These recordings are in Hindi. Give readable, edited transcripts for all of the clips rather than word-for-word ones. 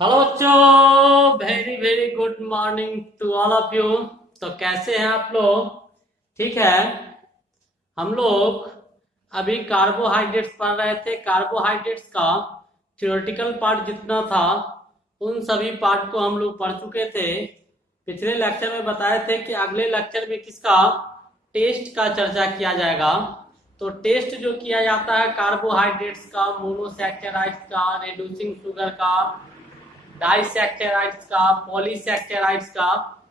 हेलो बच्चों, very very good morning to all of you. तो कैसे हैं आप लोग? ठीक है। हम लोग अभी कार्बोहाइड्रेट्स पढ़ रहे थे। कार्बोहाइड्रेट्स का थ्योरेटिकल पार्ट जितना था उन सभी पार्ट को हम लोग पढ़ चुके थे। पिछले लेक्चर में बताए थे कि अगले लेक्चर में किसका टेस्ट का चर्चा किया जाएगा। तो टेस्ट जो किया जाता है कार्बोहाइड्रेट्स का, मोनोसैकेराइड्स का, रिड्यूसिंग शुगर का, डाइसैकेराइड्स का, पॉलीसैकेराइड्स का,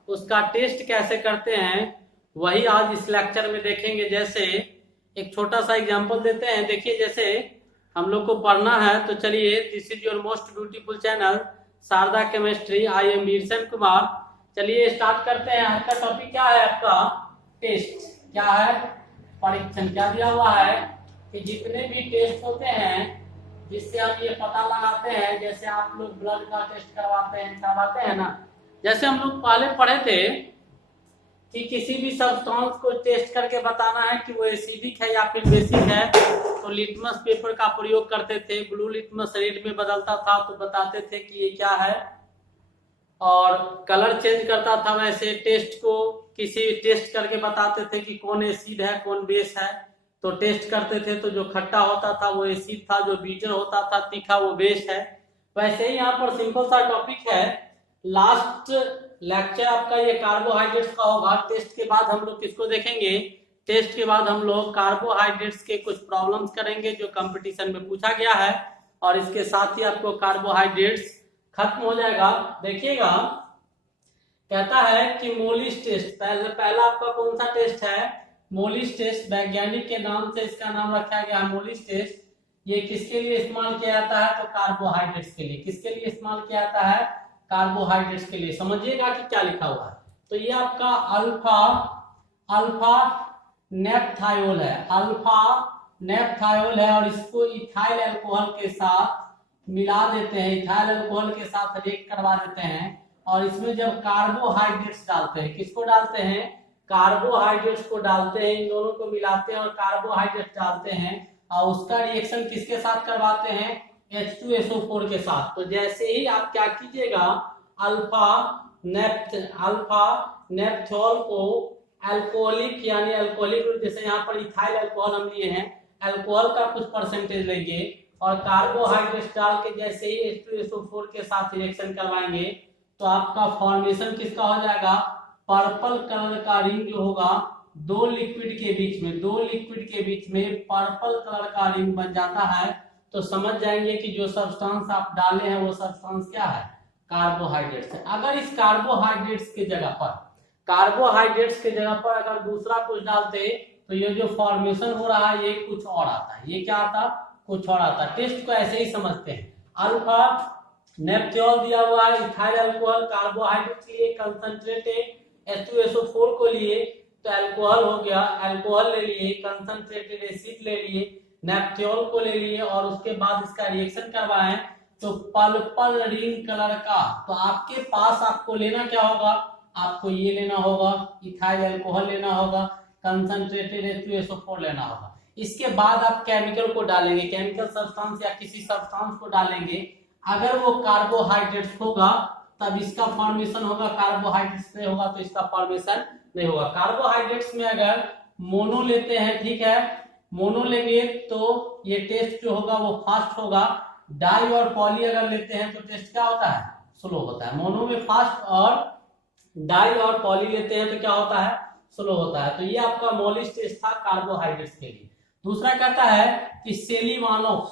उसका टेस्ट कैसे करते हैं वही आज इस लेक्चर में देखेंगे। जैसे एक छोटा सा एग्जांपल देते हैं। देखिए, जैसे हम लोग को पढ़ना है तो चलिए, this is your most beautiful channel Sharda chemistry. I am Veersan Kumar. चलिए स्टार्ट करते हैं। आज का टॉपिक क्या है आपका? टेस्ट। क्या है? परीक्षण। क्या दिया हुआ है कि जितने भी टेस्ट होते हैं जिससे हम ये पता लगाते हैं, जैसे आप लोग ब्लड का टेस्ट करवाते हैं ना। जैसे हम लोग पहले पढ़े थे कि किसी भी सब्सटेंस को टेस्ट करके बताना है कि वो एसिडिक है या फिर बेसिक है, तो लिटमस पेपर का प्रयोग करते थे। ब्लू लिटमस रेड में बदलता था तो बताते थे कि ये क्या है, और कलर चेंज करता था। वैसे टेस्ट को किसी टेस्ट करके बताते थे कि कौन एसिड है कौन बेस है। तो टेस्ट करते थे तो जो खट्टा होता था वो एसिड था, जो बीटर होता था तीखा वो बेस है। वैसे ही यहाँ पर सिंपल सा टॉपिक है। लास्ट लेक्चर आपका ये कार्बोहाइड्रेट्स का होगा। टेस्ट के बाद हम लोग किसको देखेंगे? टेस्ट के बाद हम लोग कार्बोहाइड्रेट्स के कुछ प्रॉब्लम्स करेंगे जो कंपटीशन में पूछा गया है, और इसके साथ ही आपको कार्बोहाइड्रेट्स खत्म हो जाएगा। देखिएगा, कहता है कि मोलिस टेस्ट। पहला आपका कौन सा टेस्ट है? Molisch test. वैज्ञानिक के नाम से इसका नाम रखा गया है मोलिस टेस्ट। ये किसके लिए इस्तेमाल किया जाता है? तो कार्बोहाइड्रेट्स के लिए। किसके लिए इस्तेमाल किया जाता है? कार्बोहाइड्रेट्स के लिए। समझिएगा कि क्या लिखा हुआ है। तो ये आपका अल्फा नेप्थायोल है। अल्फा नेप्थायोल है, और इसको इथाइल अल्कोहल के साथ मिला देते हैं। इथाइल अल्कोहल के साथ रिएक्ट करवा देते हैं, और इसमें जब कार्बोहाइड्रेट्स डालते हैं, किसको डालते हैं? कार्बोहाइड्रेट्स को डालते हैं। इन दोनों को मिलाते हैं और कार्बोहाइड्रेट डालते हैं, और उसका रिएक्शन किसके साथ करवाते हैं? H2SO4 के साथ। तो जैसे ही आप क्या कीजिएगा, अल्फा नेप्थोल को अल्कोहलिक यानी अल्कोहलिक, जैसे यहाँ पर इथाइल अल्कोहल हम लिए हैं, अल्कोहल का कुछ परसेंटेज लेंगे और कार्बोहाइड्रेट डाल के जैसे ही H2SO4 के साथ रिएक्शन करवाएंगे तो आपका फॉर्मेशन किसका हो जाएगा? पर्पल कलर का रिंग जो होगा, दो लिक्विड के बीच में पर्पल कलर का रिंग बन जाता है। तो समझ जाएंगे कि जो सब्सटेंस आप डाले हैं वो सब्सटेंस क्या है? कार्बोहाइड्रेट्स है। अगर इस कार्बोहाइड्रेट्स के जगह पर अगर दूसरा कुछ डालते तो ये जो फॉर्मेशन हो रहा है ये कुछ और आता है। ये क्या आता? कुछ और आता है। टेस्ट को ऐसे ही समझते हैं। अल्फा नेप्थोल दिया हुआ है, इथाइल अल्कोहल कार्बोहाइड्रेट के लिए, कंसंट्रेटेड H2SO4 को लिए तो अल्कोहल हो गया, अल्कोहल ले लिए, कंसंट्रेटेड एसिड ले लिए, नेप्थोल को ले लिए, और उसके बाद इसका रिएक्शन करवाएं तो पर्पल रिंग कलर का। तो आपके पास आपको लेना क्या होगा? आपको ये लेना होगा, इथाइल अल्कोहल लेना होगा, कंसंट्रेटेड H2SO4 लेना होगा। इसके बाद आप केमिकल को डालेंगे, केमिकल सब्सटेंस या किसी सब्सटेंस को डालेंगे। अगर वो कार्बोहाइड्रेट्स होगा तब इसका फॉर्मेशन होगा, कार्बोहाइड्रेट्स नहीं होगा तो इसका फॉर्मेशन नहीं होगा। कार्बोहाइड्रेट्स में अगर मोनो लेते हैं, ठीक है, मोनो लेंगे तो ये टेस्ट जो होगा वो फास्ट होगा। डाई और पॉली अगर लेते हैं तो टेस्ट क्या होता है? स्लो होता है। मोनो में फास्ट, और डाई और पॉली लेते हैं तो क्या होता है? स्लो होता है। तो ये आपका मोलिस टेस्ट था कार्बोहाइड्रेट्स के लिए। दूसरा कहता है कि सेलीवानोव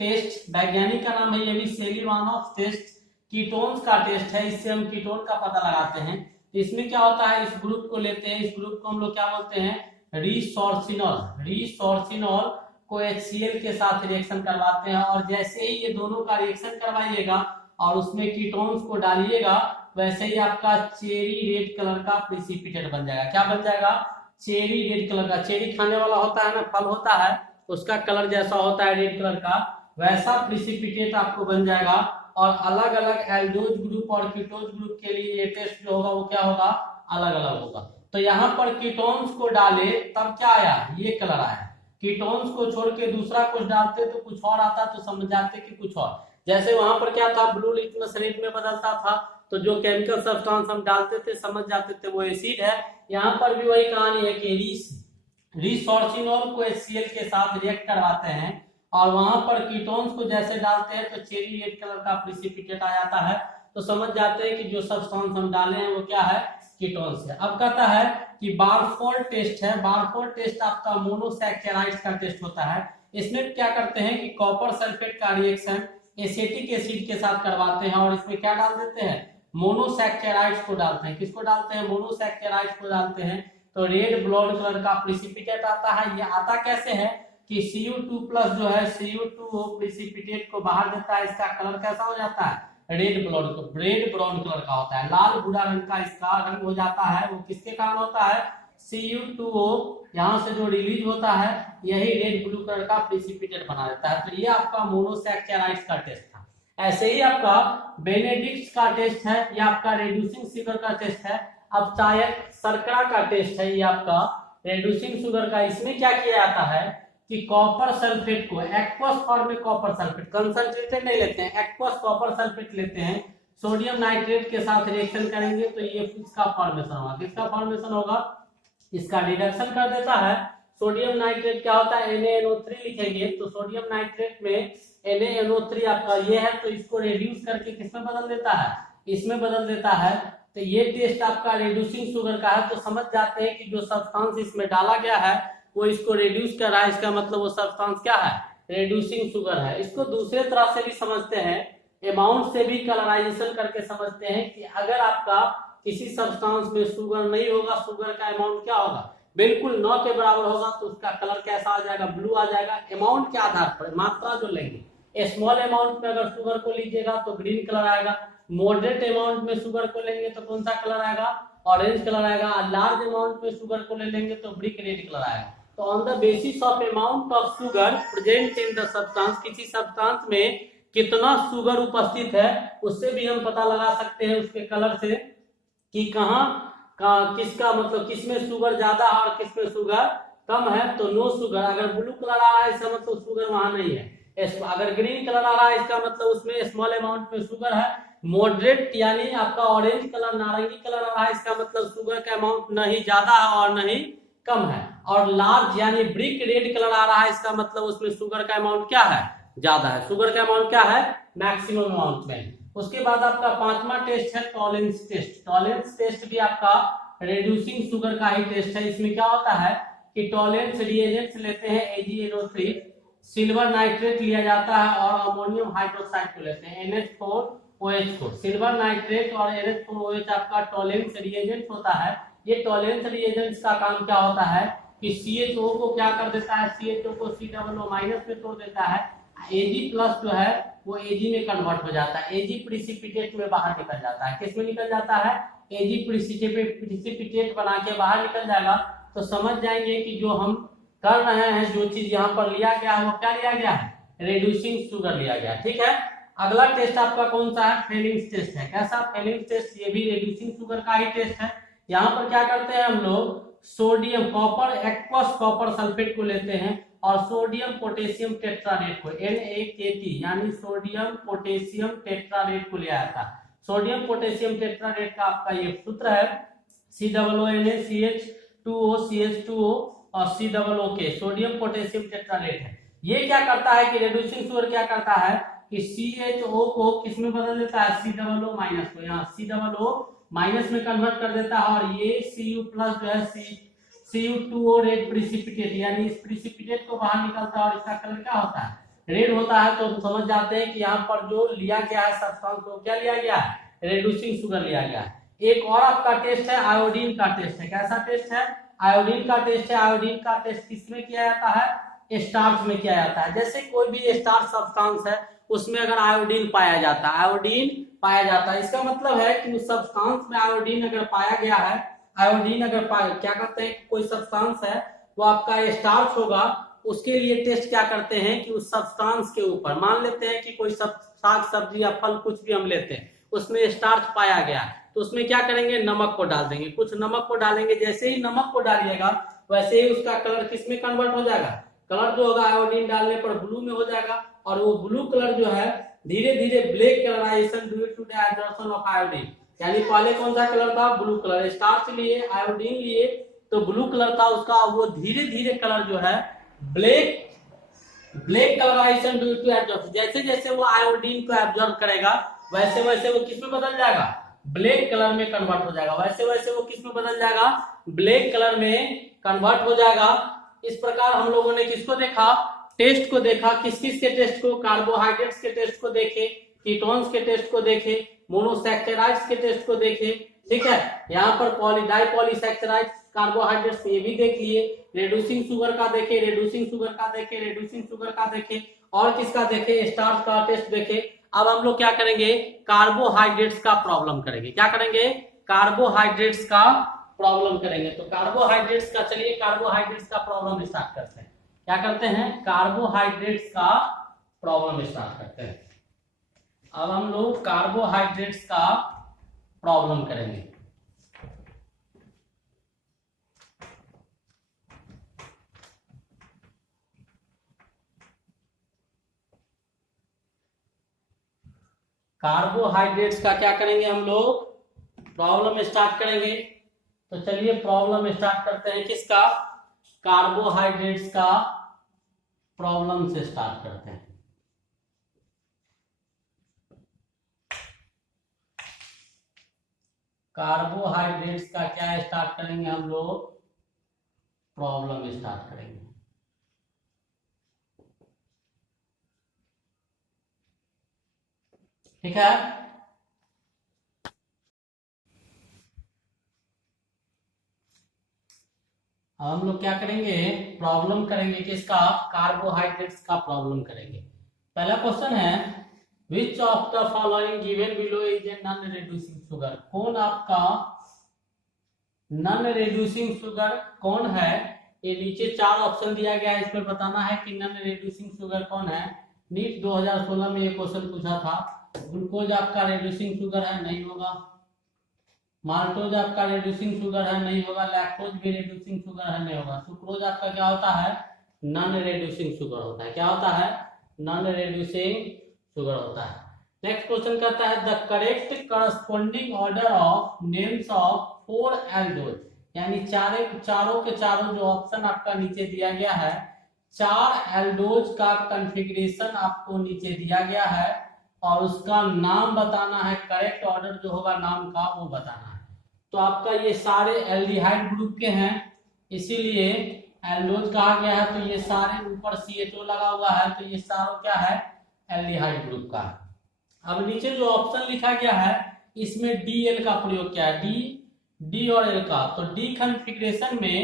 टेस्ट। वैज्ञानिक का नाम है ये भी सेलीवानोव टेस्ट। कीटोन्स का टेस्ट है। इससे हम कीटोन का पता लगाते हैं। इसमें क्या होता है? इस ग्रुप को लेते हैं, इस ग्रुप को हम लोग क्या बोलते हैं? रिसोर्सिनॉल को HCl के साथ रिएक्शन करवाते हैं, और जैसे ही ये दोनों का रिएक्शन करवाइएगा और उसमें कीटोन्स को डालिएगा, वैसे ही आपका चेरी रेड कलर का प्रिसिपिटेट बन जाएगा। क्या बन जाएगा? चेरी रेड कलर का। चेरी खाने वाला होता है ना, फल होता है, उसका कलर जैसा होता है रेड कलर का, वैसा प्रिसिपिटेट आपको बन जाएगा। और अलग अलग एल्डोज ग्रुप और कीटोज ग्रुप के लिए ये टेस्ट जो होगा वो क्या होगा? अलग अलग होगा। तो यहाँ पर कीटोन्स को डाले तब क्या आया? ये कलर आया। कीटोन्स को छोड़ के दूसरा कुछ डालते तो कुछ और आता, तो समझ जाते कि कुछ और। जैसे वहां पर क्या था, ब्लू लिटमस रेड में बदलता था, तो जो केमिकल सब्सटेंस हम डालते थे समझ जाते थे वो एसिड है। यहाँ पर भी वही कहानी है कि रिसोर्सिनोल को HCl के साथ रिएक्ट करवाते हैं और वहां पर कीटोन्स को जैसे डालते हैं तो चेरी रेड कलर का प्रिसिपिटेट आ जाता है। तो समझ जाते हैं कि जो सब्सटेंस हम डाले हैं वो क्या है, कीटोन्स है। अब कहता है कि बारफोल्ड टेस्ट है। बारफोल्ड टेस्ट आपका मोनोसैकेराइड्स का टेस्ट होता है। इसमें क्या करते हैं कि कॉपर सल्फेट का रिएक्शन एसिटिक एसिड के साथ करवाते हैं और इसमें क्या डाल देते हैं, मोनोसैकेराइड्स को डालते हैं। किसको डालते हैं, मोनोसैकेराइड्स को डालते हैं। तो रेड ब्लड कलर का प्रिसिपिटेट आता है। ये आता कैसे है कि Cu2+ जो है Cu2O प्रिसिपिटेट को बाहर देता है। इसका कलर कैसा हो जाता है, रेड ब्राउन कलर का होता है। लाल भूरा रंग का इसका रंग हो जाता है। वो किसके कारण होता है, Cu2O यहाँ से जो रिलीज होता है यही रेड ब्लू कलर का प्रिसिपिटेट बना देता है। तो ये आपका मोनोसैकेराइड्स का टेस्ट था। ऐसे ही आपका बेनेडिक्ट का टेस्ट है, ये आपका रिड्यूसिंग शुगर का टेस्ट है। अब शायद शर्करा का टेस्ट है, ये आपका रिड्यूसिंग शुगर का। इसमें क्या किया जाता है कि कॉपर सल्फेट को एक्वस फॉर्म में, कॉपर सल्फेट कंसंट्रेटेड नहीं लेते हैं, एक्वस कॉपर सल्फेट लेते हैं, सोडियम नाइट्रेट के साथ रिएक्शन करेंगे तो ये इसका फॉर्मेशन होगा। किसका फॉर्मेशन होगा, इसका रिडक्शन कर देता है। सोडियम नाइट्रेट क्या होता है, NaNO3 लिखेंगे तो सोडियम नाइट्रेट में NaNO3 आपका ये है, तो इसको रिड्यूस करके किसमें बदल देता है, इसमें बदल देता है। तो ये टेस्ट आपका रिड्यूसिंग शुगर का है। तो समझ जाते हैं कि जो सब्सटेंस इसमें डाला गया है वो इसको रिड्यूस कर रहा है, इसका मतलब वो सब्सटेंस क्या है, रिड्यूसिंग शुगर है। इसको दूसरे तरह से भी समझते हैं, अमाउंट से भी कलराइजेशन करके समझते हैं कि अगर आपका किसी सब्सटेंस में शुगर नहीं होगा, शुगर का अमाउंट क्या होगा, बिल्कुल 9 के बराबर होगा, तो उसका कलर कैसा आ जाएगा, ब्लू आ जाएगा। अमाउंट के आधार पर मात्रा जो लेंगे, स्मॉल अमाउंट में अगर शुगर को लीजिएगा तो ग्रीन कलर आएगा, मॉडरेट अमाउंट में शुगर को लेंगे तो कौन सा कलर आएगा, ऑरेंज कलर आएगा, लार्ज अमाउंट में शुगर को ले लेंगे तो ब्रिक रेड कलर आएगा। तो on the basis of amount of sugar present in the substance, किसी सब्सटेंस में कितना शुगर उपस्थित है उससे भी हम पता लगा सकते हैं उसके कलर से कि कहाँ का किसका मतलब किसमें शुगर ज्यादा है और किसमें शुगर कम है। तो नो शुगर, अगर ब्लू कलर आ रहा है इसका मतलब शुगर वहां नहीं है। अगर ग्रीन कलर आ रहा है इसका मतलब उसमें स्मॉल अमाउंट में शुगर है। मॉडरेट यानी आपका ऑरेंज कलर, नारंगी कलर आ रहा है, इसका मतलब शुगर का अमाउंट नहीं ज्यादा है और नहीं कम है। और लार्ज यानी ब्रिक रेड कलर आ रहा है, इसका मतलब उसमें शुगर का अमाउंट क्या है, ज्यादा है। शुगर का अमाउंट क्या है, मैक्सिमम अमाउंट में। उसके बाद आपका 5वां टेस्ट है टॉलेंस टेस्ट। टॉलेंस टेस्ट भी आपका रिड्यूसिंग शुगर का ही टेस्ट है। इसमें क्या होता है कि टॉलेंस रिएजेंट्स लेते हैं AgNO3, सिल्वर नाइट्रेट लिया जाता है और अमोनियम हाइड्रोक्साइड को लेते हैं NH4OH4। सिल्वर नाइट्रेट और NH4OH आपका टॉलेंस रिएजेंट होता है। ये टॉलेंस रिएजेंट्स का काम क्या होता है कि CHO को क्या कर देता है, CHO को COO- में तोड़ देता है। Ag+ जो है वो Ag में कन्वर्ट हो जाता है, Ag प्रिसिपिटेट में बाहर निकल जाता है। किस में निकल जाता है, Ag प्रिसिपिटेट बना के बाहर निकल जाएगा। तो समझ जाएंगे कि जो हम कर रहे हैं, जो चीज यहाँ पर लिया गया है वो क्या लिया गया है, रिड्यूसिंग शुगर लिया गया। ठीक है, अगला टेस्ट आपका कौन सा है, फेलिंग्स टेस्ट है। कैसा, फेलिंग्स टेस्ट, ये भी रिड्यूसिंग शुगर का ही टेस्ट है। यहाँ पर क्या करते हैं हम लोग, sodium copper aqueous copper sulphate को लेते हैं और सोडियम पोटेशियम टेट्रारेट को NaKT यानी सोडियम पोटेशियम टेट्रारेट को लिया जाता है। सोडियम पोटेशियम टेट्रारेट का आपका ये सूत्र है COONACH2OCH2O और COOK, सोडियम पोटेशियम टेट्रारेट है। ये क्या करता है कि रिड्यूसिंग शुगर क्या करता है कि CHO को किस में बदल देता है, COO- को, यहाँ COO- में कन्वर्ट कर देता है और ये Cu+ जो है Cu2O रेड प्रिसिपिटेट यानी इस प्रिसिपिटेट को बाहर निकलता है और इसका कलर क्या होता है, रेड होता है। तो समझ जाते हैं कि यहाँ पर जो लिया गया है सब्सटेंस को क्या लिया गया है, रिड्यूसिंग शुगर लिया गया है। एक और आपका टेस्ट है आयोडीन का टेस्ट है। कैसा टेस्ट है, आयोडीन का टेस्ट है। आयोडीन का टेस्ट किसमें किया जाता है, स्टार्च में किया जाता है। जैसे कोई भी स्टार्च सब्सटेंस है उसमें अगर आयोडीन पाया जाता है, आयोडीन पाया जाता है, इसका मतलब है कि उस सब्सटेंस में आयोडीन अगर पाया गया है, आयोडीन अगर क्या करते हैं, कोई सब्सटेंस है वो आपका स्टार्च होगा, उसके लिए टेस्ट क्या करते हैं कि उस सब्सटेंस के ऊपर, मान लेते हैं कि कोई साग सब्जी या फल कुछ भी हम लेते हैं उसमें स्टार्च पाया गया तो उसमें क्या करेंगे, नमक को डाल देंगे, कुछ नमक को डालेंगे। जैसे ही नमक को डालिएगा वैसे ही उसका कलर किसमें कन्वर्ट हो जाएगा, कलर जो होगा आयोडीन डालने पर ब्लू में हो जाएगा और वो ब्लू कलर जो है धीरे धीरे black colourisation due to the absorption of iodine. यानी पहले कौन सा कलर था, ब्लू कलर, स्टार्च लिए, आयोडीन लिए तो ब्लू कलर था उसका, वो धीरे धीरे कलर जो है black colourisation due to absorption, जैसे जैसे वो आयोडीन को एब्जॉर्ब करेगा वैसे वैसे वो किस में बदल जाएगा, ब्लैक कलर में कन्वर्ट हो जाएगा, वैसे वैसे वो किस में बदल जाएगा, ब्लैक कलर में कन्वर्ट हो जाएगा। इस प्रकार हम लोगों ने किसको देखा, टेस्ट को देखा, किस किस के टेस्ट को, कार्बोहाइड्रेट्स के टेस्ट को देखे, कीटोन्स के टेस्ट को देखे, मोनोसैकेराइड्स के टेस्ट को देखे, ठीक है। यहाँ पर डाइपॉलीसैकेराइड्स कार्बोहाइड्रेट्स ये भी देख लिए, रिड्यूसिंग शुगर का देखे, रिड्यूसिंग शुगर का देखे, रिड्यूसिंग शुगर का देखे, और किसका देखे, स्टार्च का टेस्ट देखे। अब हम लोग क्या करेंगे, कार्बोहाइड्रेट्स का प्रॉब्लम करेंगे। क्या करेंगे, कार्बोहाइड्रेट्स का प्रॉब्लम करेंगे। तो कार्बोहाइड्रेट्स का, चलिए कार्बोहाइड्रेट्स का प्रॉब्लम स्टार्ट करते हैं। क्या करते हैं, कार्बोहाइड्रेट्स का प्रॉब्लम स्टार्ट करते हैं। अब हम लोग कार्बोहाइड्रेट्स का प्रॉब्लम करेंगे। कार्बोहाइड्रेट्स का क्या करेंगे हम लोग, प्रॉब्लम स्टार्ट करेंगे। तो चलिए प्रॉब्लम स्टार्ट करते हैं, किसका, कार्बोहाइड्रेट्स का प्रॉब्लम से स्टार्ट करते हैं। कार्बोहाइड्रेट्स का क्या स्टार्ट करेंगे हम लोग, प्रॉब्लम स्टार्ट करेंगे। ठीक है, हम लोग क्या करेंगे, प्रॉब्लम करेंगे किसका, कार्बोहाइड्रेट्स का प्रॉब्लम करेंगे। पहला क्वेश्चन है, which of the following given below is a non reducing sugar. कौन आपका नॉन रिड्यूसिंग शुगर कौन है, ये नीचे 4 ऑप्शन दिया गया है, इसमें बताना है कि नॉन रिड्यूसिंग शुगर कौन है। नीट 2016 में ये क्वेश्चन पूछा था। ग्लूकोज आपका रिड्यूसिंग शुगर है, नहीं होगा। माल्टोज आपका रिड्यूसिंग शुगर है, नहीं होगा। लैक्टोज भी रिड्यूसिंग शुगर है, नहीं होगा। सुक्रोज आपका क्या होता है, नॉन रिड्यूसिंग शुगर होता है। क्या होता है, नॉन रिड्यूसिंग शुगर होता है। नेक्स्ट क्वेश्चन कहता है, the correct corresponding order of names of 4 aldoses. यानी चारों के चारों जो ऑप्शन आपका नीचे दिया गया है, 4 एल्डोज का कॉन्फ़िगरेशन आपको नीचे दिया गया है और उसका नाम बताना है। करेक्ट ऑर्डर जो होगा नाम का वो बताना है। तो आपका ये सारे एल्डिहाइड ग्रुप के हैं, इसीलिए एल्डोज कहा गया है। तो ये सारे ऊपर CHO लगा हुआ है, तो ये सारों क्या है, एल्डिहाइड ग्रुप का। अब नीचे जो ऑप्शन लिखा गया है इसमें DL का प्रयोग किया है, D और L का। तो D कॉन्फ़िगरेशन में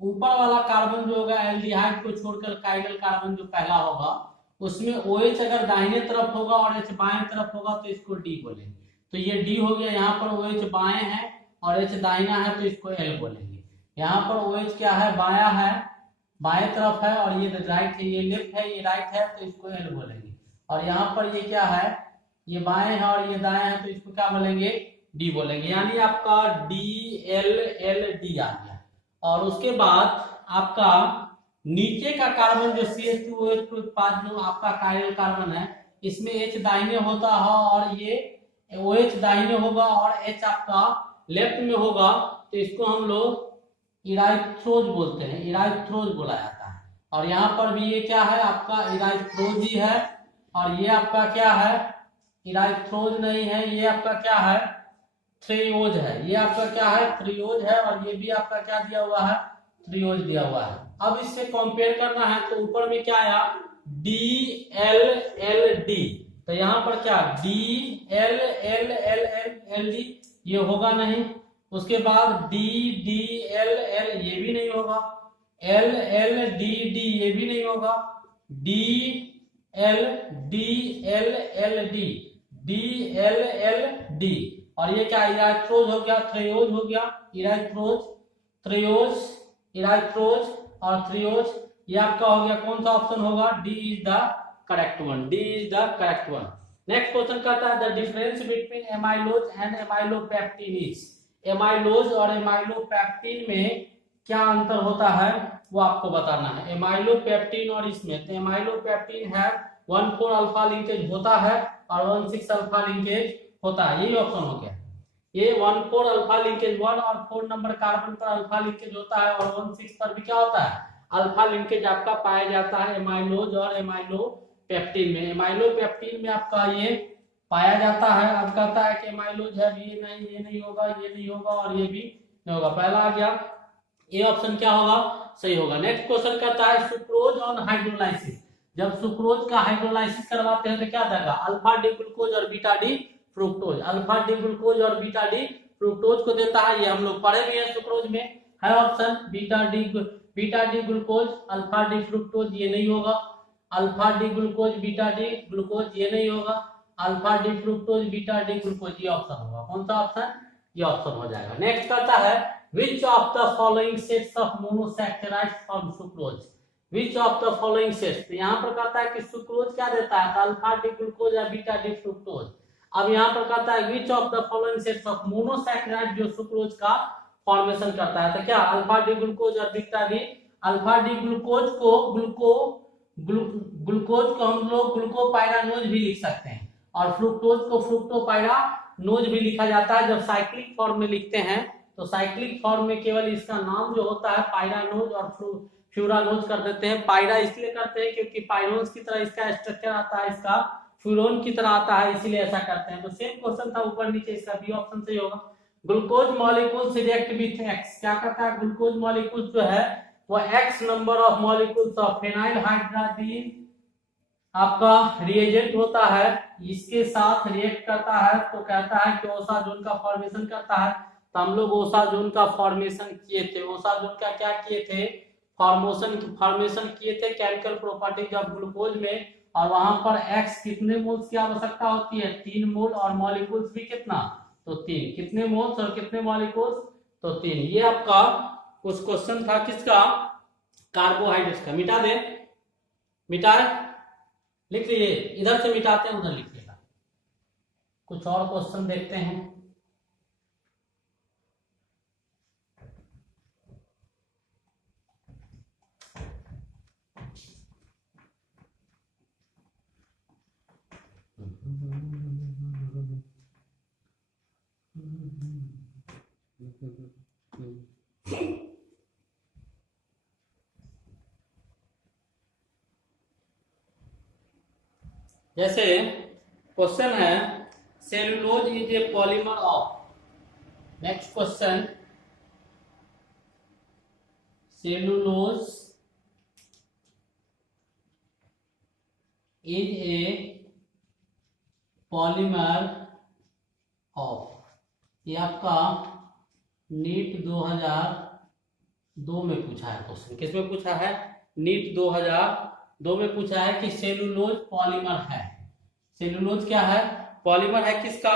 ऊपर वाला कार्बन जो होगा एल्डिहाइड को छोड़कर काइनल कार्बन जो पहला होगा उसमें OH अगर दाहिने तरफ होगा और H बाएं तरफ होगा तो इसको D बोलेंगे। तो ये D हो गया। यहाँ पर OH बाएं है और H दाहिना है तो इसको L बोलेंगे। यहाँ पर OH क्या है, बाया है, बाएं तरफ है, और ये राइट है, ये लेफ्ट है, ये राइट है, तो इसको L बोलेंगे। और यहाँ पर ये क्या है, ये बाएं है और ये दाएं है, तो इसको क्या बोलेंगे, D बोलेंगे। यानी आपका DLLD आ गया। और उसके बाद आपका नीचे का कार्बन जो CH2OH के उत्पाद जो आपका काइनल कार्बन है, इसमें H दाहिने होता है और ये OH दाहिने होगा और H आपका लेफ्ट में होगा, तो इसको हम लोग इराइथ्रोज बोलते हैं, इराइथ्रोज बोला जाता है। और यहाँ पर भी ये क्या है, आपका इराइथ्रोज ही है। और ये आपका क्या है, इराइथ्रोज नहीं है, ये आपका क्या है, थ्रियोज है। ये आपका क्या है, थ्रियोज है। और ये भी आपका क्या दिया हुआ है, थ्रियोज दिया हुआ है। अब इससे कंपेयर करना है तो ऊपर में क्या आया, DLLD। तो यहाँ पर क्या, DLLLLD ये होगा नहीं। उसके बाद DDLL ये भी नहीं होगा। LLDD ये भी नहीं होगा। DLD और ये क्या, इराइथ्रोज हो गया, थ्रियोज हो गया, इराइथ्रोज, थ्रियोज, इराइथ्रोज और थ्रियोज। ये आपका हो गया, कौन सा ऑप्शन होगा, D is the correct one, D is the correct one. Next question कहता है, the difference between amylose and amylopectin is. Amylose और एमाइलोपेक्टिन में क्या अंतर होता है वो आपको बताना है, एमाइलोपेक्टिन और इसमें। तो एमाइलोपेक्टिन है 1,4 अल्फा लिंकेज होता है और 1,6 अल्फा लिंकेज होता है। यही ऑप्शन हो गया। ये 1,4 अल्फा लिंकेज 1 और 4 नंबर कार्बन पर अल्फा लिंकेज होता है और 1,6 पर भी क्या होता है, अल्फा लिंकेज आपका पाया जाता है एमाइलोज और एमाइलोपेप्टिन में। एमाइलोपेप्टिन में आपका ये पाया जाता है। अब कहता है कि एमाइलोज है, ये नहीं होगा, ये नहीं होगा और ये भी नहीं होगा। पहला आ गया, ये ऑप्शन क्या होगा, सही होगा। नेक्स्ट क्वेश्चन कहता है सुक्रोज ऑन हाइड्रोलाइसिस। जब सुक्रोज का हाइड्रोलाइसिस करवाते हैं तो क्या देगा, अल्फा डी ग्लूकोज और beta D fructose. Alpha D glucose और बीटा डी फ्रुक्टोज को देता है, ये हम लोग पढ़े भी हैं। सुक्रोज में है option beta D glucose alpha D fructose, ये नहीं होगा। Alpha D glucose beta D glucose, ये नहीं होगा। Alpha D fructose beta D glucose, ये ऑप्शन होगा। कौन सा ऑप्शन, ये ऑप्शन हो जाएगा। नेक्स्ट कहता है which of the following sets of monosaccharides from sucrose, which of the following sets। तो यहाँ पर कहता है कि सुक्रोज क्या देता है, अल्फा डी ग्लूकोज या बीटा डी फ्रुक्टोज। अब यहाँ पर कहता है which of the following sets of monosaccharide जो सुक्रोज का फॉर्मेशन करता है। तो क्या अल्फा डी ग्लूकोज और beta D, alpha D glucose को ग्लूकोज को हम लोग ग्लूकोपाइरानोज भी लिख सकते हैं और फ्रुक्टोज को फ्रुक्टोपाइरानोज भी लिखा जाता है। जब साइक्लिक फॉर्म में लिखते हैं तो साइक्लिक फॉर्म में केवल इसका नाम जो होता है पाइरानोज और फ्यूरानोज कर देते हैं। पायरा इसलिए करते हैं क्योंकि पाइरोन्स की तरह इसका स्ट्रक्चर आता है, इसका फ्यूरोन की तरह आता है, इसीलिए ऐसा करते हैं। तो सेम क्वेश्चन था ऊपर नीचे, इसका बी ऑप्शन सही होगा। Glucose molecules react with x, क्या करता है ग्लूकोज मॉलिक्यूल्स जो है वो x number of molecules of phenyl hydrazine आपका रिएजेंट होता है, इसके साथ रिएक्ट करता है। तो कहता है कि ओसाजोन का फॉर्मेशन करता है। तो हम लोग ओसाजोन का फॉर्मेशन किए थे। ओसाजोन का क्या किए थे, फॉर्मेशन किए थे केमिकल प्रॉपर्टीज ऑफ ग्लूकोज में। और वहां पर एक्स कितने मोल्स की आवश्यकता होती है, 3 मोल और मॉलिक्यूल्स भी कितना, तो 3। कितने मोल्स और कितने मॉलिक्यूल्स, तो 3। ये आपका कुछ क्वेश्चन था किसका, कार्बोहाइड्रेट्स का। मिटा दे, मिटाए, लिख लीजिए, इधर से मिटाते हैं उधर लिखिएगा। कुछ और क्वेश्चन देखते हैं। जैसे क्वेश्चन है cellulose is a polymer of, next question, cellulose is a polymer of. ये आपका नीट 2002 में पूछा है क्वेश्चन। किसमें पूछा है, नीट 2002 में पूछा है कि सेलुलोज पॉलीमर है। सेलुलोज क्या है, पॉलीमर है किसका,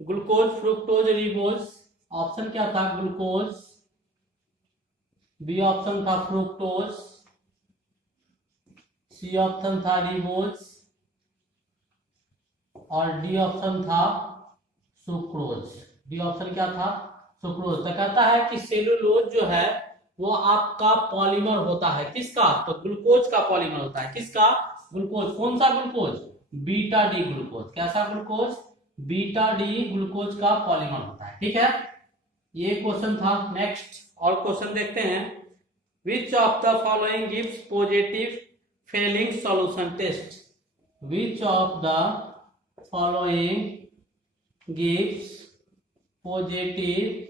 ग्लूकोज फ्रुक्टोज रिबोज। ऑप्शन क्या था, ग्लूकोज, बी ऑप्शन था फ्रुक्टोज, सी ऑप्शन था रिबोज और डी ऑप्शन था सुक्रोज। डी ऑप्शन क्या था, सुक्रोज। तो कहता है कि सेलुलोज जो है वो आपका पॉलीमर होता है किसका, तो ग्लूकोज का पॉलीमर होता है। किसका, ग्लूकोज। कौन सा ग्लूकोज, बीटा डी ग्लूकोज। कैसा ग्लूकोज, बीटा डी ग्लूकोज का पॉलीमर होता है। ठीक है, ये क्वेश्चन था। नेक्स्ट और क्वेश्चन देखते हैं। Which of the following gives positive Fehling solution test. Which of the following gives positive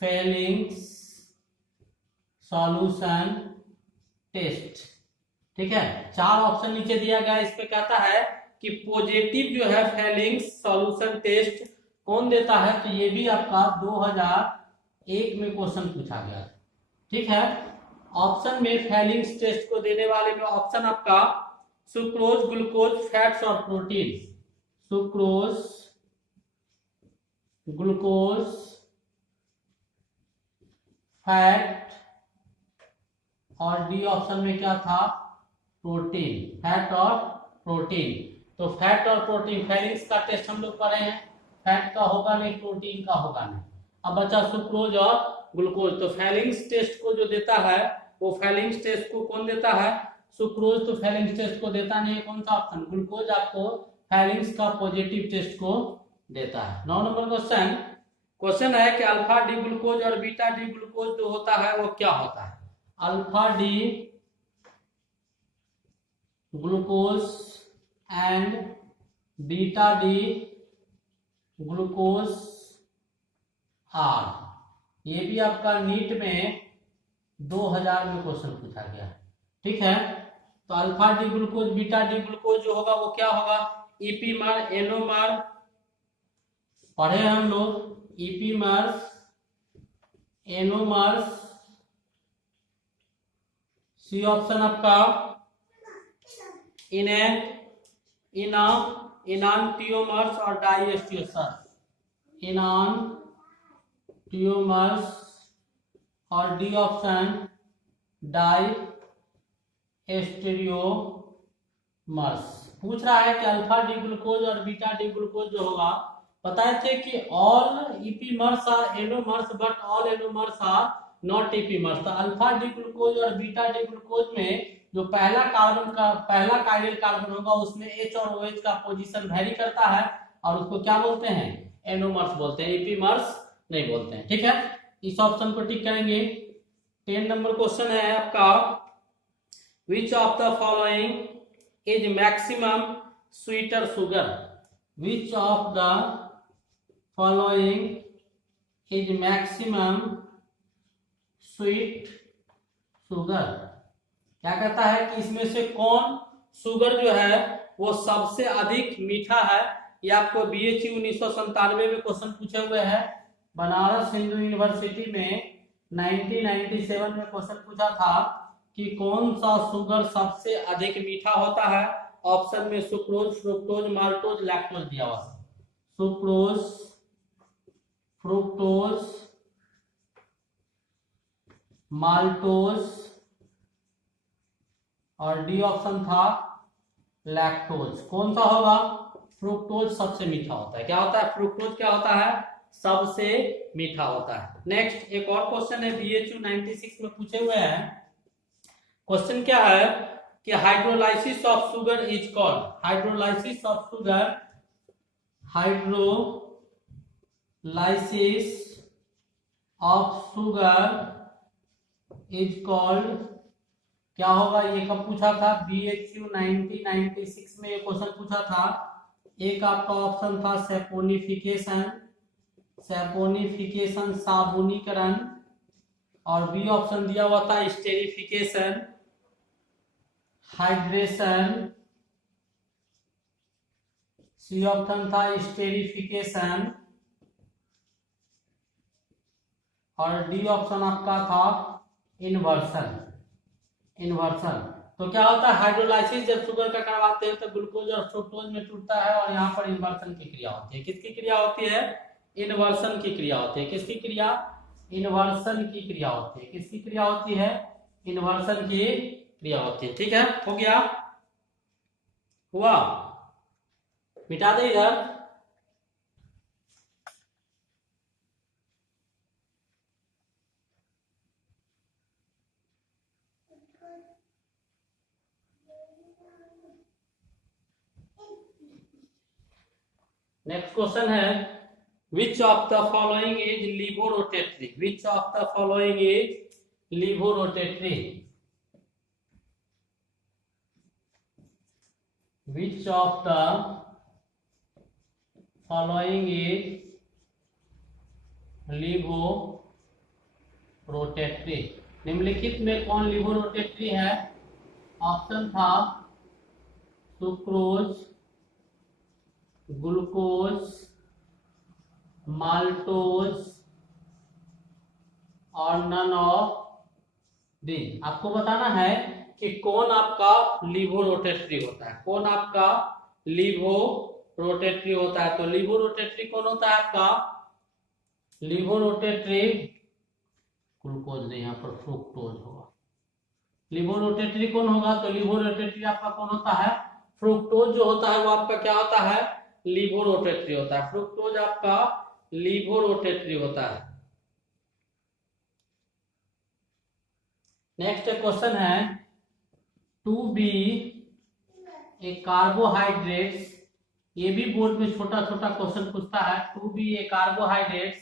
Fehling solution test. ठीक है, 4 ऑप्शन नीचे दिया गया। इस पे कहता है कि पॉजिटिव जो है फेलिंग सॉल्यूशन टेस्ट कौन देता है, तो ये भी आपका 2001 में क्वेश्चन पूछा गया। ठीक है, ऑप्शन में फेलिंग टेस्ट को देने वाले में ऑप्शन आपका सुक्रोज, ग्लूकोज, फैट्स और प्रोटीन। सुक्रोज, ग्लूकोज, फैट और डी ऑप्शन में क्या था, प्रोटीन। फैट और प्रोटीन। तो फैट और प्रोटीन फेलिंग्स का टेस्ट हम लोग पढ़े हैं। फैट का होगा नहीं, प्रोटीन का होगा नहीं। अब बचा सुक्रोज और ग्लूकोज। तो फेलिंग्स टेस्ट को जो देता है वो फेलिंग्स टेस्ट को कौन देता है, सुक्रोज तो फैलिंग्स टेस्ट को देता नहीं है, कौन सा ऑप्शन, ग्लूकोज आपको फैलिंग्स का पॉजिटिव टेस्ट को देता है। 9 नंबर क्वेश्चन है कि अल्फा डी ग्लूकोज और बीटा डी ग्लूकोज जो होता है वो क्या होता है। Alpha D glucose and beta D glucose are, ये भी आपका नीट में 2000 में क्वेश्चन पूछा गया, ठीक है। तो alpha D glucose beta D glucose जो होगा वो क्या होगा, ईपीमर, एनोमर पढ़े हम लोग, ईपीमर्स, एनोमर्स, सी ऑप्शन आपका इनांटियोमर्स और डाइएस्टियोमर्स, इनांटियोमर्स और डी ऑप्शन डाइएस्टियोमर्स। पूछ रहा है कि अल्फा डी ग्लूकोज और बीटा डी ग्लूकोज जो होगा, बताए थे कि all epimers are anomers but all anomers are not epimers. तो अल्फा डी ग्लूकोज और बीटा डी ग्लूकोज में जो पहला कायरल कार्बन होगा उसमें H और OH का पोजीशन वेरी करता है और उसको क्या बोलते हैं, एनोमर्स बोलते हैं, ईपीमर्स नहीं बोलते हैं, ठीक है। इस ऑप्शन को टिक करेंगे। 10 नंबर क्वेश्चन है आपका, which of the following is maximum sweeter sugar, which of the following is maximum sweet sugar, क्या कहता है कि इसमें से कौन शुगर जो है वो सबसे अधिक मीठा है। ये आपको BHU 1997 में क्वेश्चन पूछे हुए हैं, बनारस हिंदू यूनिवर्सिटी में 1997 में क्वेश्चन पूछा था कि कौन सा शुगर सबसे अधिक मीठा होता है। ऑप्शन में सुक्रोज, फ्रुक्टोज, माल्टोज, लैक्टोज दिया हुआ है, सुक्रोज, फ्रुक्टोज, माल्टोज और डी ऑप्शन था लैक्टोज। कौन सा होगा, फ्रुक्टोज सबसे मीठा होता है। क्या होता है, फ्रुक्टोज क्या होता है, सबसे मीठा होता है। नेक्स्ट एक और क्वेश्चन है, BHU 96 में पूछे हुए हैं। क्वेश्चन क्या है कि hydrolysis of sugar is called, hydrolysis of sugar, hydrolysis of sugar is called, क्या होगा, ये कब पूछा था, BHU 1996 में क्वेश्चन पूछा था। एक आपका ऑप्शन था सैपोनिफिकेशन, सैपोनिफिकेशन साबुनीकरण, और बी ऑप्शन दिया हुआ था स्टेरिफिकेशन, हाइड्रेशन, सी ऑप्शन था स्टेरिफिकेशन और डी ऑप्शन आपका था इन्वर्सन, इन्वर्सन। तो क्या होता है, हाइड्रोलाइसिस जब शुगर का करवाते हैं तो ग्लूकोज और फ्रुक्टोज में टूटता है और यहाँ पर इन्वर्सन की क्रिया होती है। किसकी क्रिया होती है, इन्वर्सन की क्रिया होती है। किसकी क्रिया, इन्वर्सन की क्रिया होती है। किसकी क्रिया होती है, इन्वर्सन की क्रिया होती है। ठीक है, हो गया, हुआ, मिटा दे इधर। नेक्स्ट क्वेश्चन है, which of the following is laevorotatory, which of the following is laevorotatory, which of the following is laevorotatory, निम्नलिखित में कौन लिबोरोटेटरी है। ऑप्शन था सुक्रोज, ग्लूकोज, माल्टोज और नन ऑफ दीज। आपको बताना है कि कौन आपका लिबोरोटेटरी होता है, कौन आपका लिबोरोटेटरी होता है। तो लिबोरोटेटरी कौन होता है आपका, लिबोरोटेटरी, ग्लूकोज नहीं, यहाँ पर फ्रुक्टोज होगा। लिबोरोटेटरी कौन होगा, तो लिबोरोटेटरी आपका कौन होता है, फ्रुक्टोज जो होता है वो आपका क्या होता है, लिबोरोटेटरी होता है। फ्रुक्टोज आपका लिबोरोटेटरी होता है। नेक्स्ट क्वेश्चन है, टू बी ए कार्बोहाइड्रेट्स, ये भी बोर्ड में छोटा छोटा क्वेश्चन पूछता है। To be a carbohydrates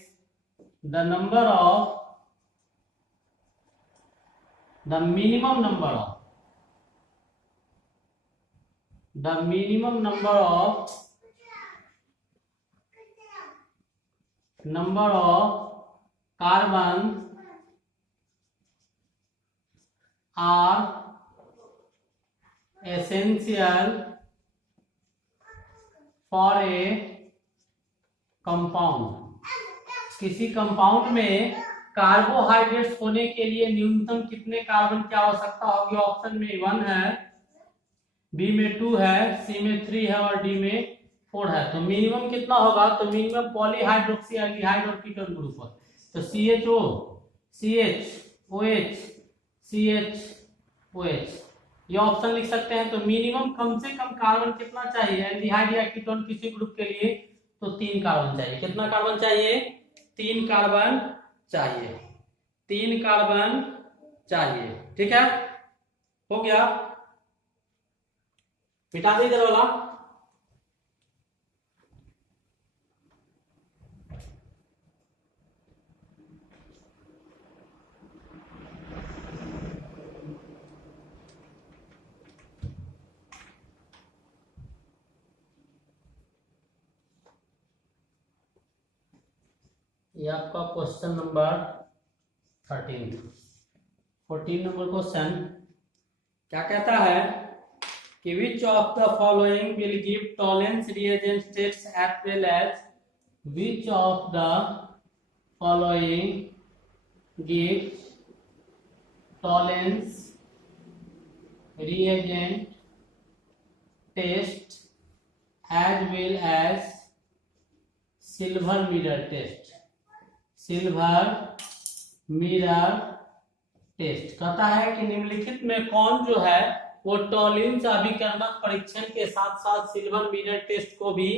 the number of the minimum number of number of carbon are essential for a compound। किसी कंपाउंड में कार्बोहाइड्रेट्स होने के लिए न्यूनतम कितने कार्बन की आवश्यकता होगी? ऑप्शन में 1 है, बी में 2 है, सी में 3 है और डी में 4 है। तो मिनिमम कितना होगा? तो मिनिमम पॉलीहाइड्रोक्सी एल्डिहाइड और कीटोन ग्रुप हो, तो CHO CHOH CHOH ये ऑप्शन लिख सकते हैं। तो मिनिमम कम से कम कार्बन कितना चाहिए एल्डिहाइड या कीटोन किसी ग्रुप के लिए? तो 3 कार्बन चाहिए। कितना कार्बन चाहिए? 3 कार्बन चाहिए, 3 कार्बन चाहिए। ठीक है, हो गया, मिटा दे इधर वाला। ये आपका क्वेश्चन नंबर 13। 14 नंबर क्वेश्चन क्या कहता है कि which of the following will give Tollens reagent test as well as which of the following give Tollens reagent test as well as silver mirror test. Silver mirror test कहता है कि निम्नलिखित में कौन जो है वो टॉलिन्स अभिकर्मक परीक्षण के साथ साथ सिल्वर मिरर टेस्ट को भी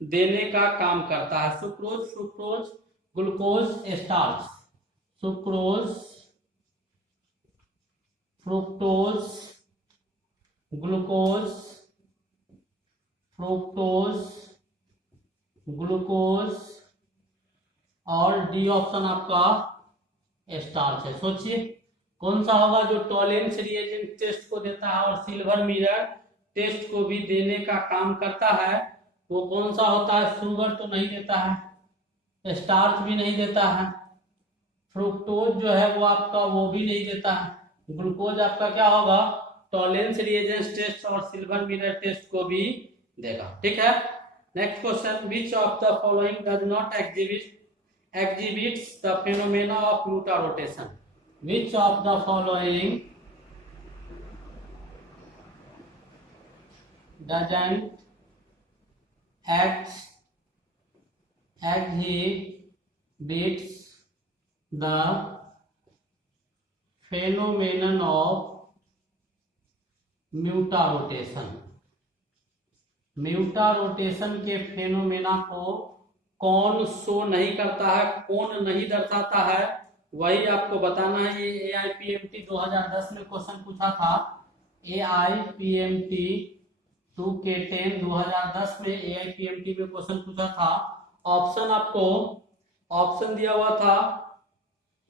देने का काम करता है? Sucrose, fructose, glucose, starch. Sucrose, fructose, glucose, fructose, glucose और डी ऑप्शन आपका स्टार्च है। सोचिए कौन सा होगा जो टॉलेंस रिएजेंट टेस्ट को देता है और सिल्वर मिरर टेस्ट को भी देने का काम करता है? वो कौन सा होता है? शुगर तो नहीं देता है, स्टार्च भी नहीं देता है, फ्रुक्टोज जो है वो आपका वो भी नहीं देता है, ग्लूकोज आपका क्या होगा? टॉलेंस रिएजेंट टेस्ट और सिल्वर मिरर टेस्ट को भी देगा। ठीक है, next question, which of the following does not exhibits the phenomena of mutarotation? Which of the following doesn't exhibits the phenomenon of mutarotation? म्यूटारोटेशन के फेनोमेना को कौन शो नहीं करता है, कौन नहीं दर्शाता है, वही आपको बताना है। ये AIPMT 2010 में क्वेश्चन पूछा था। AIPMT 2K10 2010 में AIPMT में क्वेश्चन पूछा था। ऑप्शन आपको ऑप्शन दिया हुआ था,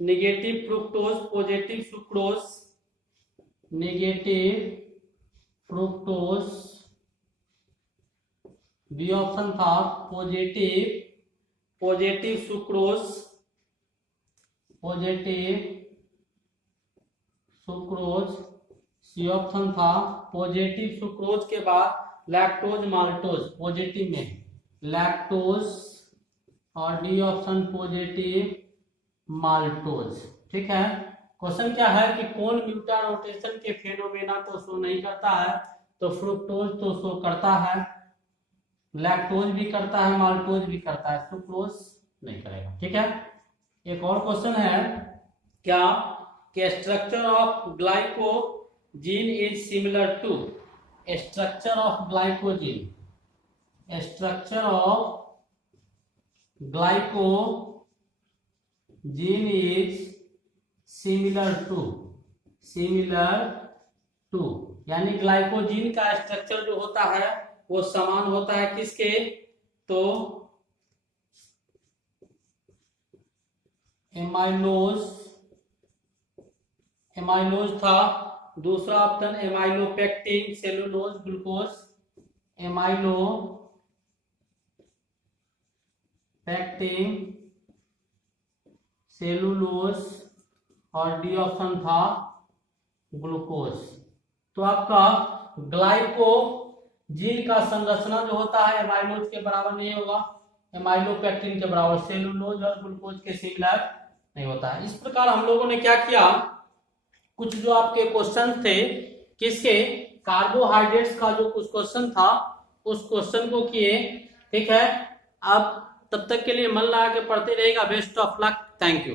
negative fructose, positive sucrose, negative fructose, B option था पॉजिटिव सुक्रोज, सी ऑप्शन था पॉजिटिव सुक्रोज के बाद लैक्टोज माल्टोज, पॉजिटिव में लैक्टोज और डी ऑप्शन पॉजिटिव माल्टोज। ठीक है, क्वेश्चन क्या है कि कौन म्यूटारोटेशन के फेनोमेना को शो नहीं करता है? तो फ्रुक्टोज तो शो करता है, लैक्टोज भी करता है, माल्टोज भी करता है, सुक्रोज नहीं करेगा। ठीक है, एक और क्वेश्चन है क्या कि structure of glycogen is similar to structure of glycogen, structure of glycogen is similar to यानी ग्लाइकोजीन का स्ट्रक्चर जो होता है वो समान होता है किसके, तो एमाइलोज था। दूसरा option amylopectin, cellulose, glucose, amylopectin, cellulose, और डी ऑप्शन था ग्लूकोज। तो आपका ग्लाइकोजीन का संरचना जो होता है एमाइलोज के बराबर नहीं होगा, एमाइलोपेक्टिन के बराबर, सेलुलोज और ग्लूकोज के सिमिलर नहीं होता है। इस प्रकार हम लोगों ने क्या किया, कुछ जो आपके क्वेश्चन थे किसके, कार्बोहाइड्रेट्स का जो कुछ क्वेश्चन था उस क्वेश्चन को किए। ठीक है, अब तब तक के लिए मन लगा के पढ़ते रहेगा। Best of luck, thank you.